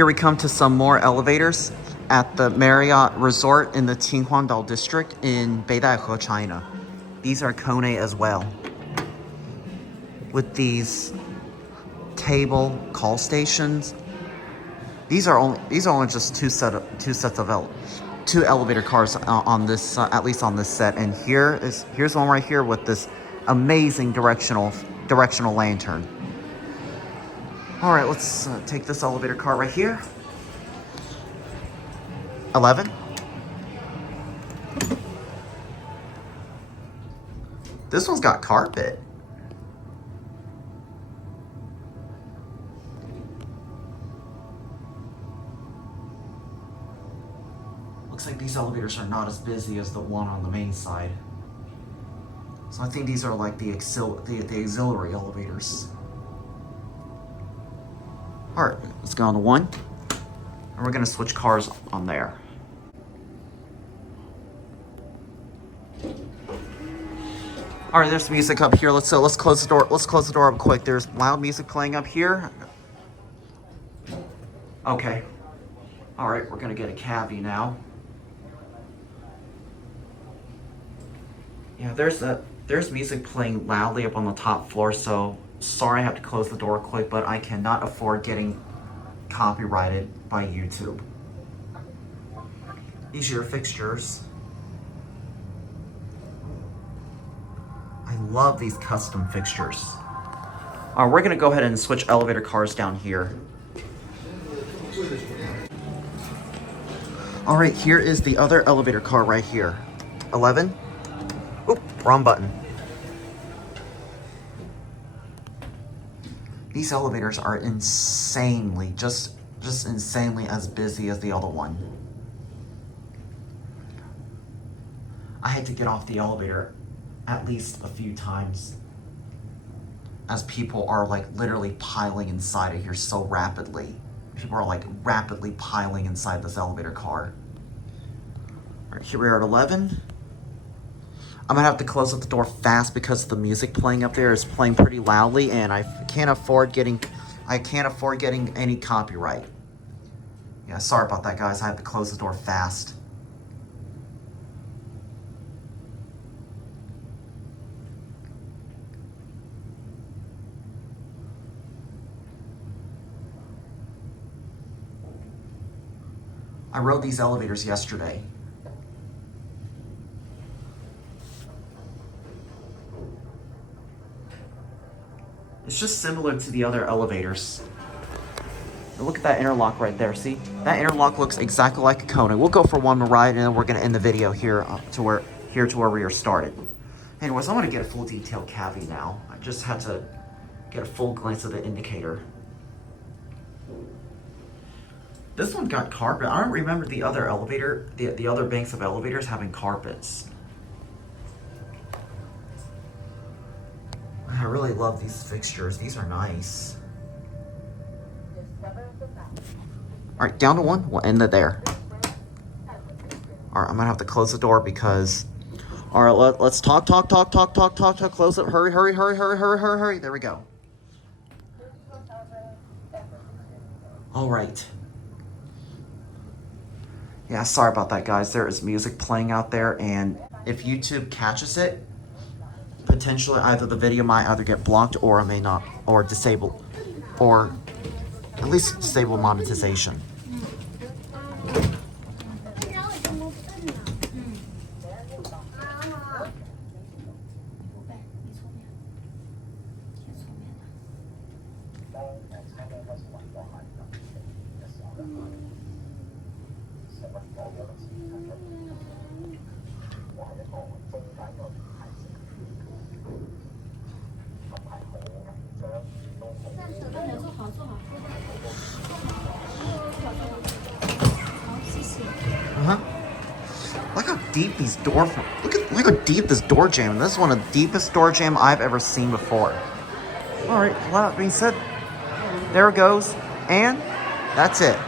Here we come to some more elevators at the Marriott Resort in the Qinhuangdao district in Beidaihe, China. These are Kone as well, with these table call stations. These are only just two elevator cars on this, at least on this set. And here's one right here with this amazing directional lantern. All right, let's take this elevator car right here. 11. This one's got carpet. Looks like these elevators are not as busy as the one on the main side. So I think these are like the auxiliary elevators. All right, let's go on to 1. And we're gonna switch cars on there. All right, there's music up here. Let's close the door. Let's close the door up quick. There's loud music playing up here. Okay. All right, we're gonna get a cabbie now. Yeah, there's music playing loudly up on the top floor, so sorry I have to close the door quick, but I cannot afford getting copyrighted by YouTube. These are your fixtures. I love these custom fixtures. We're gonna go ahead and switch elevator cars down here. All right, here is the other elevator car right here. 11. Oop, wrong button. These elevators are insanely, just insanely as busy as the other one. I had to get off the elevator at least a few times as people are like literally piling inside of here so rapidly. People are like rapidly piling inside this elevator car. All right, here we are at 11. I'm gonna have to close up the door fast because the music playing up there is playing pretty loudly, and I can't afford getting any copyright. Yeah, sorry about that, guys. I have to close the door fast. I rode these elevators yesterday. It's just similar to the other elevators. Look at that interlock right there, see? That interlock looks exactly like a Kone. We'll go for one more ride and then we're gonna end the video here to where we are started. Anyways, I wanna get a full detailed cabbie now. I just had to get a full glance of the indicator. This one got carpet. I don't remember the other elevator, the other banks of elevators having carpets. I really love these fixtures. These are nice. All right, down to 1. We'll end it there. All right, I'm gonna have to close the door because. All right, let's talk. Close it. Hurry. There we go. All right. Yeah, sorry about that, guys. There is music playing out there, and if YouTube catches it, potentially either the video might either get blocked or it may not, or disabled, or at least disable monetization. Look how deep these look how deep this door jam. This is one of the deepest door jam I've ever seen before. All right, well, that being said, there it goes, and that's it.